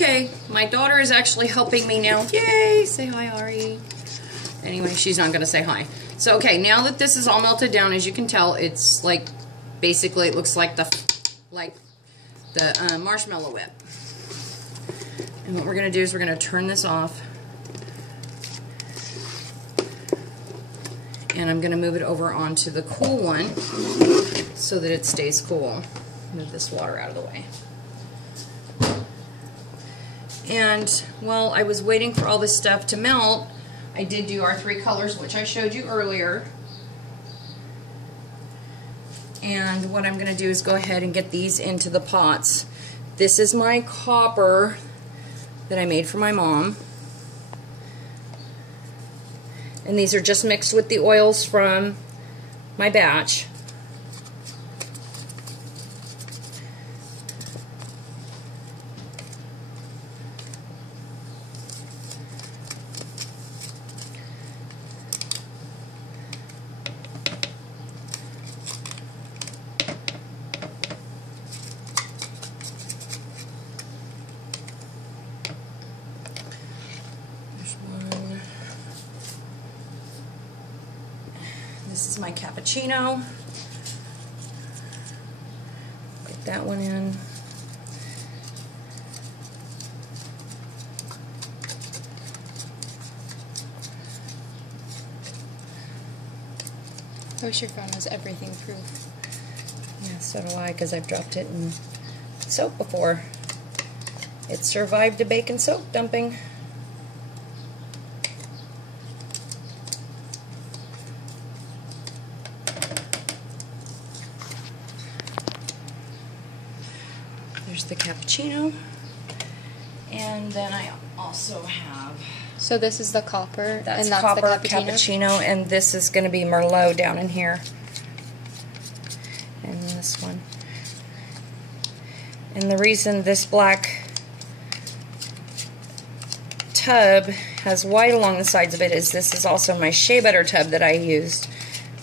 Okay, my daughter is actually helping me now. Yay! Say hi, Ari. Anyway, she's not going to say hi. So, okay, now that this is all melted down, as you can tell, it's like, basically it looks like the marshmallow whip. And what we're going to do is we're going to turn this off. And I'm going to move it over onto the cool one so that it stays cool. Move this water out of the way. And while I was waiting for all this stuff to melt, I did do our 3 colors, which I showed you earlier. And what I'm going to do is go ahead and get these into the pots. This is my copper that I made for my mom. And these are just mixed with the oils from my batch. This is my cappuccino. Get that one in. I wish your phone was everything proof. Yeah, so do I, because I've dropped it in soap before. It survived a bacon soap dumping. There's the cappuccino, and then I also have. So this is the copper, That's and that's copper the cappuccino, and this is going to be Merlot down in here, and this one. And the reason this black tub has white along the sides of it is this is also my shea butter tub that I used,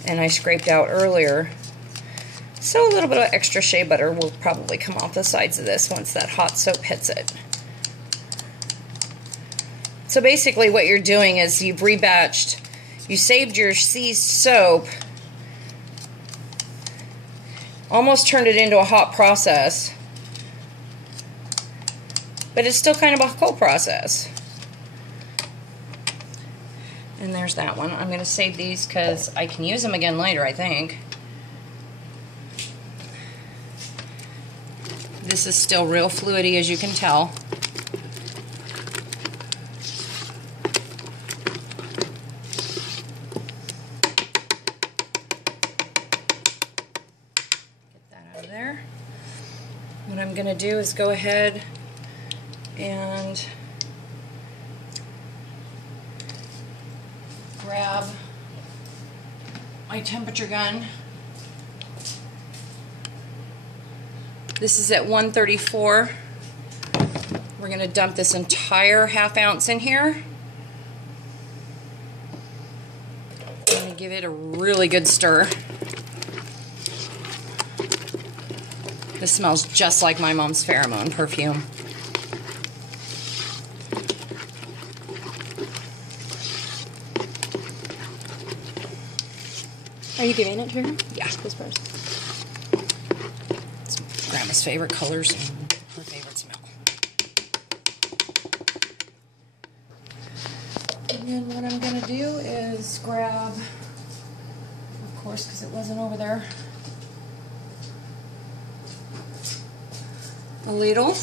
and I scraped out earlier. So a little bit of extra shea butter will probably come off the sides of this once that hot soap hits it. So basically what you're doing is you've rebatched, you saved your seized soap, almost turned it into a hot process, but it's still kind of a cold process. And there's that one. I'm going to save these because I can use them again later, I think. This is still real fluidy, as you can tell. Get that out of there. What I'm going to do is go ahead and grab my temperature gun. This is at 134. We're going to dump this entire ½ ounce in here. I'm going to give it a really good stir. This smells just like my mom's pheromone perfume. Are you giving it to her? Yeah. This first. Grandma's favorite colors and her favorite smell. And then what I'm going to do is grab, of course, because it wasn't over there, a ladle.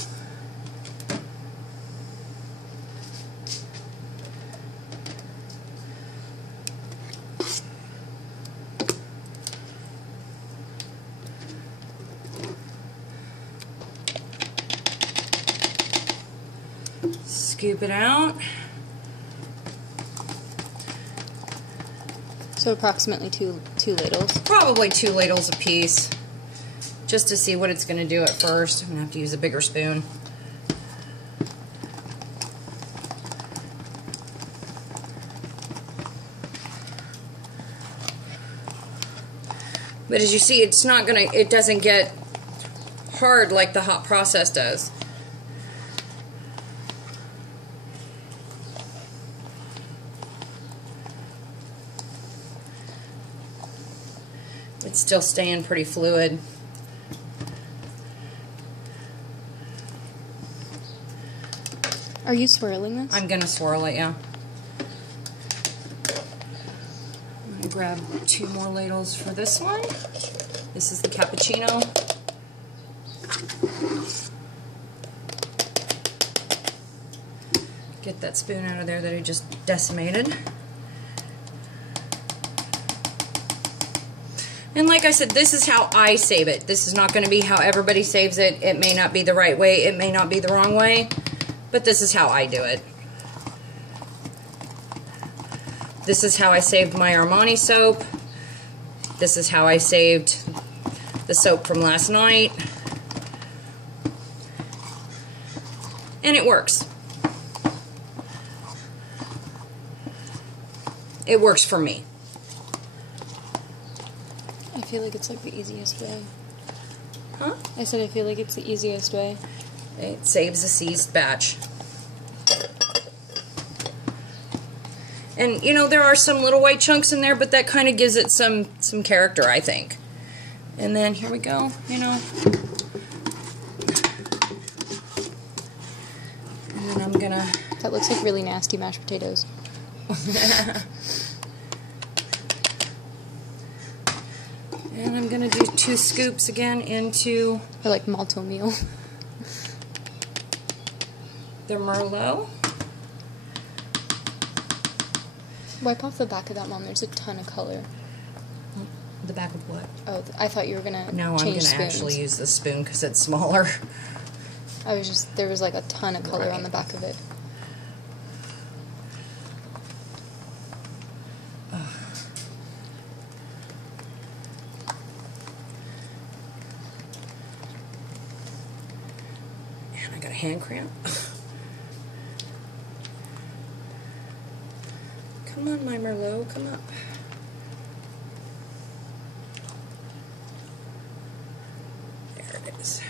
Scoop it out. So approximately two ladles. Probably 2 ladles a piece, just to see what it's going to do at first. I'm going to have to use a bigger spoon. But as you see, it's not going to, it doesn't get hard like the hot process does. It's still staying pretty fluid. Are you swirling this? I'm gonna swirl it, yeah. I'm gonna grab 2 more ladles for this one. This is the cappuccino. Get that spoon out of there that I just decimated. And like I said, this is how I save it. This is not going to be how everybody saves it. It may not be the right way. It may not be the wrong way. But this is how I do it. This is how I saved my Armani soap. This is how I saved the soap from last night. And it works. It works for me. I feel like it's like the easiest way. Huh? I said I feel like it's the easiest way. It saves a seized batch. And, you know, there are some little white chunks in there, but that kind of gives it some character, I think. And then, here we go, you know. And then I'm gonna... That looks like really nasty mashed potatoes. And I'm gonna do 2 scoops again into... Or like malto meal. the Merlot. Wipe off the back of that, Mom. There's a ton of color. The back of what? Oh, I thought you were gonna No, I'm change gonna spoons. actually use this spoon because it's smaller. I was just, there was like a ton of color on the back of it. And I got a hand cramp. Come on, my Merlot, come up. There it is.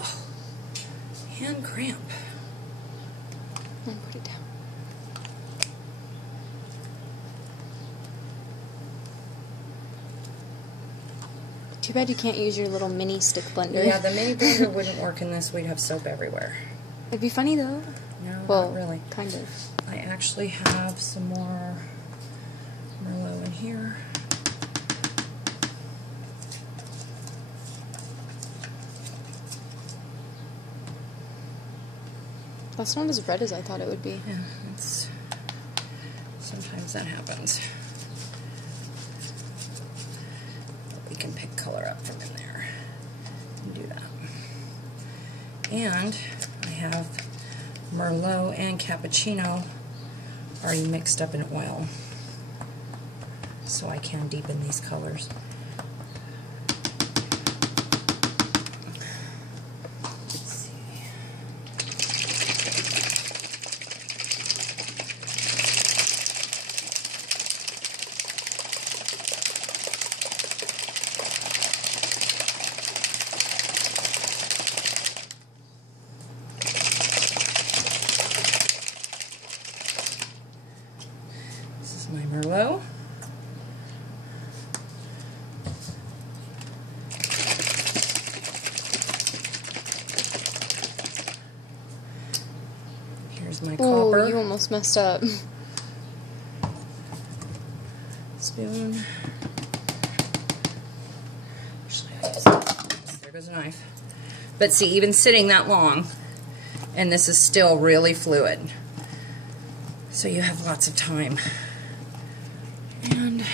Oh, hand cramp. And put it down. Too bad you can't use your little mini stick blender. Yeah, the mini blender wouldn't work in this. We'd have soap everywhere. It'd be funny though. No, Well, not really. kind of. I actually have some more Merlot in here. That's not as red as I thought it would be. Yeah, it's sometimes that happens. But we can pick color up from in there and do that. And I have Merlot and cappuccino already mixed up in oil, so I can deepen these colors. Let's see. This is my Merlot. Here's my Oh, copper you almost messed up. spoon. Actually, I use that. There goes a knife. But see, even sitting that long, and this is still really fluid. So you have lots of time. And I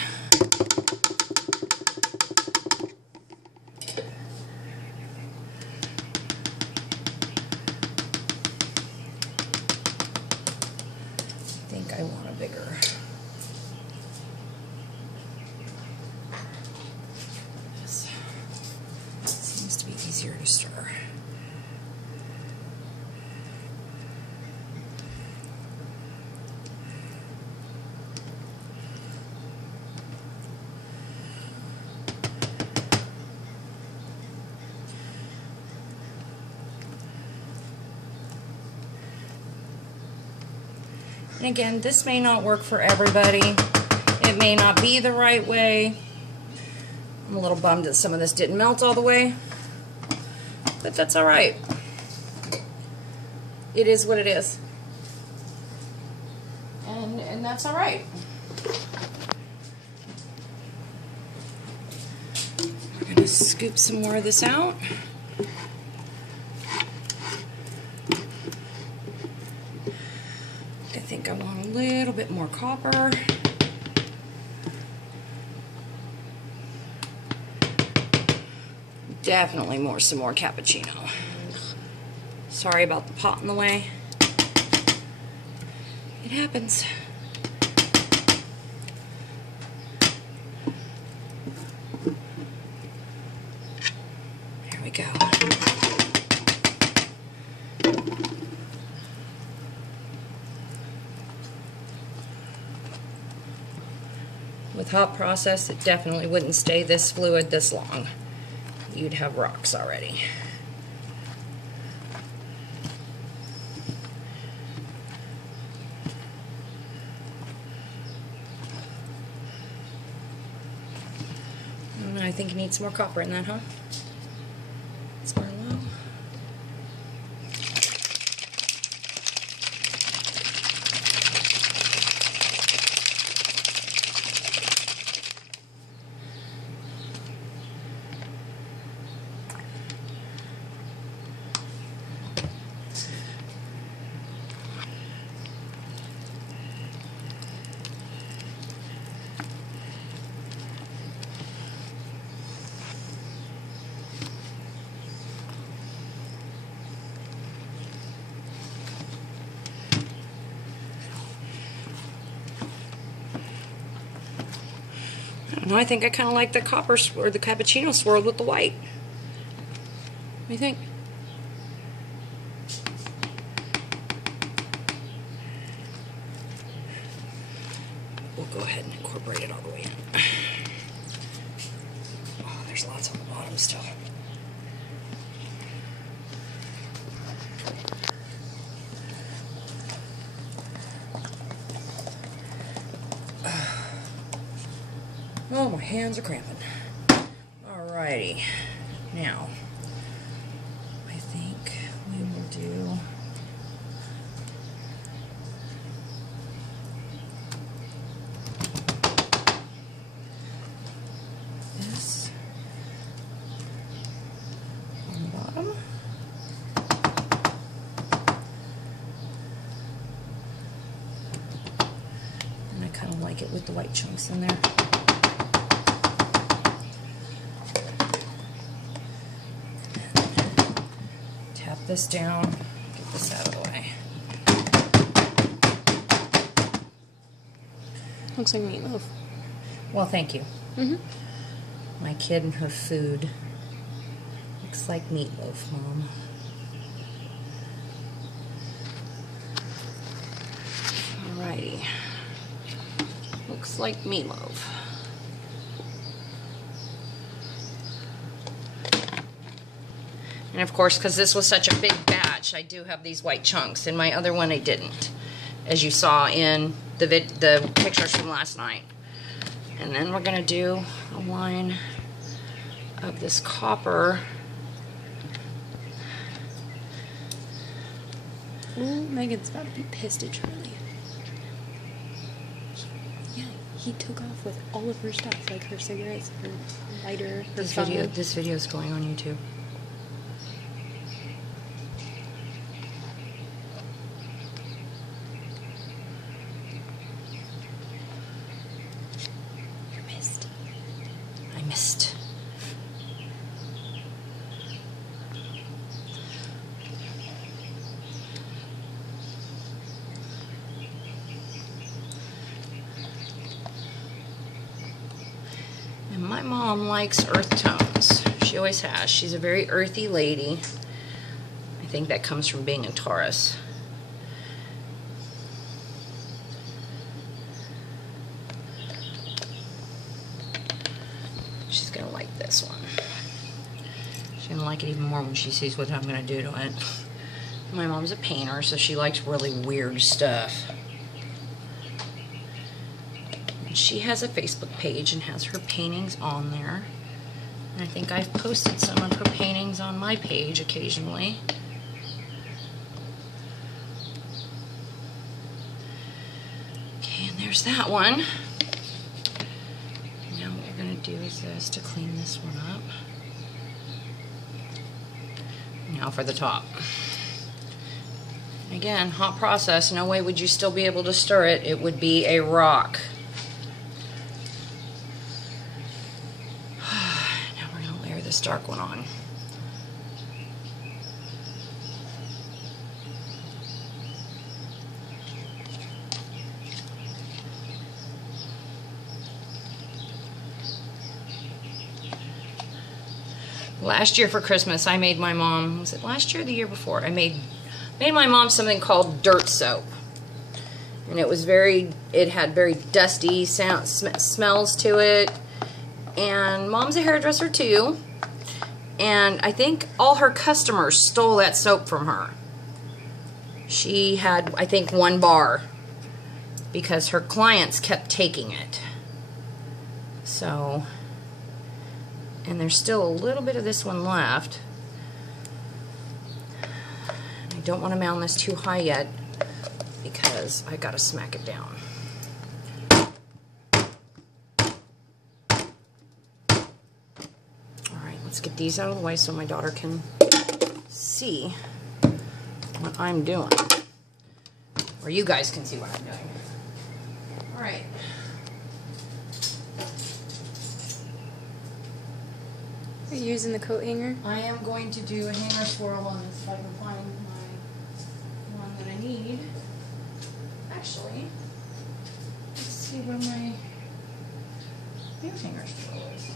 think I want a bigger. This seems to be easier to stir. And again, this may not work for everybody. It may not be the right way. I'm a little bummed that some of this didn't melt all the way, but that's all right. It is what it is. And that's all right. We're gonna scoop some more of this out. I think I want a little bit more copper. Definitely some more cappuccino. Sorry about the pot in the way. It happens. There we go. With hot process, it definitely wouldn't stay this fluid this long. You'd have rocks already. I think you need some more copper in that, huh? It's more low. No, I think I kind of like the copper or the cappuccino swirled with the white. What do you think? We'll go ahead and incorporate it all the way in. Oh, there's lots on the bottom still. Oh, my hands are cramping. Alrighty. Now, I think we will do this on the bottom. And I kind of like it with the white chunks in there. This down, get this out of the way. Looks like meatloaf. Well, thank you. My kid and her food. Looks like meatloaf, Mom. Alrighty. Looks like meatloaf. And of course, because this was such a big batch, I do have these white chunks. In my other one, I didn't, as you saw in the pictures from last night. And then we're going to do a line of this copper. Ooh, Megan's about to be pissed at Charlie. Yeah, he took off with all of her stuff, like her cigarettes, her lighter, her phone. This video is going on YouTube. I missed. And my mom likes earth tones. She always has. She's a very earthy lady. I think that comes from being a Taurus. She's gonna like this one. She's gonna like it even more when she sees what I'm gonna do to it. My mom's a painter, so she likes really weird stuff. She has a Facebook page and has her paintings on there. And I think I've posted some of her paintings on my page occasionally. Okay, and there's that one. Now what we're going to do is this to clean this one up. Now for the top. Again, hot process, no way would you still be able to stir it. It would be a rock. Now we're going to layer this dark one on. Last year for Christmas, I made my mom, was it last year or the year before? I made my mom something called dirt soap. And it had very dusty smells to it. And Mom's a hairdresser too. And I think all her customers stole that soap from her. She had, I think, 1 bar because her clients kept taking it. So, and there's still a little bit of this one left. I don't want to mound this too high yet because I gotta smack it down. Alright, let's get these out of the way so my daughter can see what I'm doing. Or you guys can see what I'm doing. Alright. Are you using the coat hanger? I am going to do a hanger swirl on this if I can find my one that I need. Actually, let's see where my new hanger swirl is.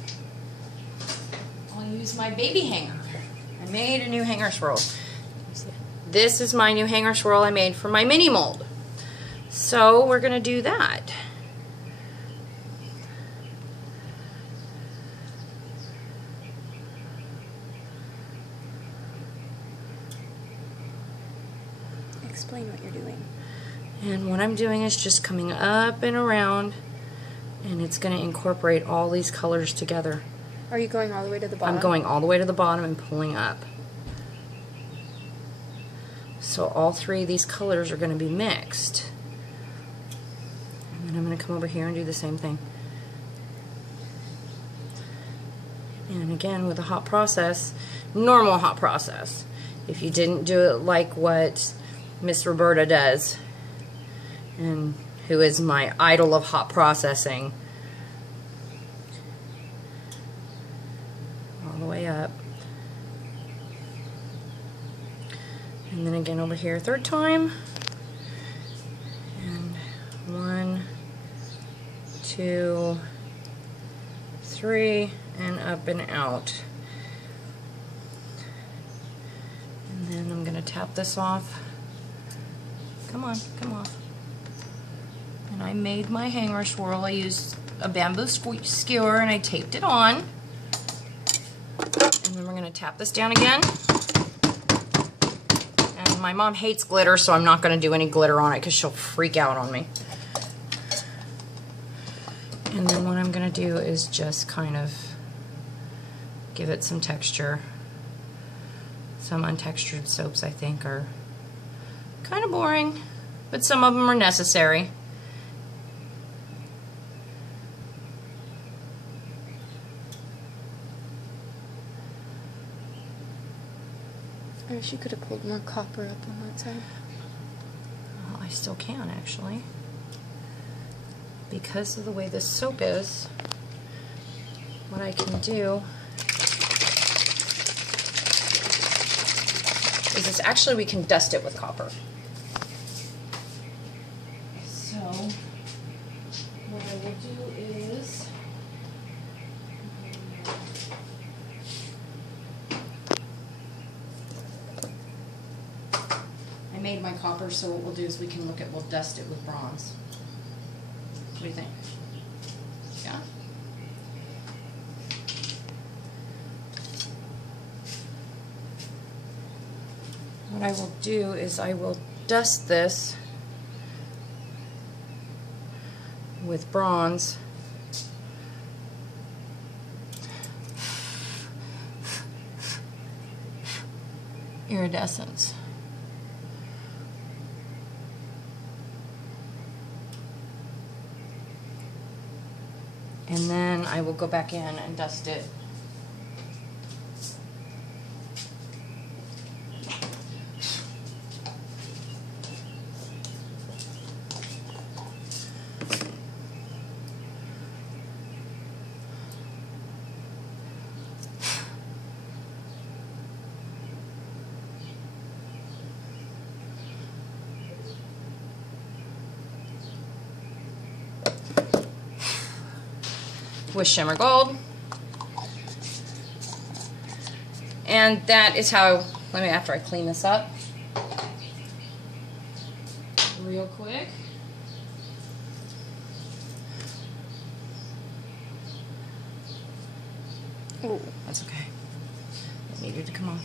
I'll use my baby hanger. I made a new hanger swirl. This is my new hanger swirl I made for my mini mold. So we're going to do that. Explain what you're doing. And what I'm doing is just coming up and around, and it's going to incorporate all these colors together. Are you going all the way to the bottom? I'm going all the way to the bottom and pulling up. So all 3 of these colors are going to be mixed. And then I'm going to come over here and do the same thing. And again, with a hot process, normal hot process. If you didn't do it like what Miss Roberta does, and who is my idol of hot processing, all the way up, and then again over here 3rd time, and 1, 2, 3, and up and out. And then I'm going to tap this off. Come on, come off. And I made my hanger swirl. I used a bamboo skewer and I taped it on. And then we're going to tap this down again. And my mom hates glitter, so I'm not going to do any glitter on it because she'll freak out on me. And then what I'm going to do is just kind of give it some texture. Some untextured soaps, I think, are kind of boring, but some of them are necessary. I wish you could have pulled more copper up on that side. Well, I still can, actually. Because of the way this soap is, what I can do is this, actually we can dust it with copper. So what I will do is I made my copper, so what we'll do is we'll dust it with bronze. What do you think? Yeah? What I will do is I will dust this with bronze. Iridescence. And then I will go back in and dust it. With shimmer gold. And that is how, let me, after I clean this up real quick. Oh, That's okay. It needed to come off.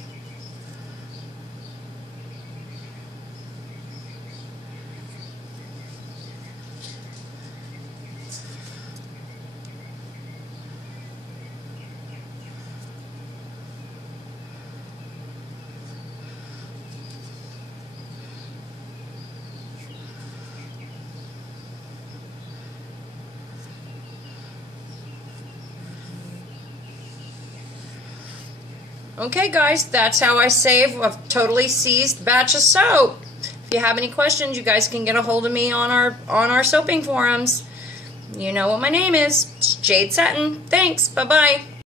Okay guys, that's how I save a totally seized batch of soap. If you have any questions, you guys can get a hold of me on our soaping forums. You know what my name is. It's Jade Sutton. Thanks. Bye-bye.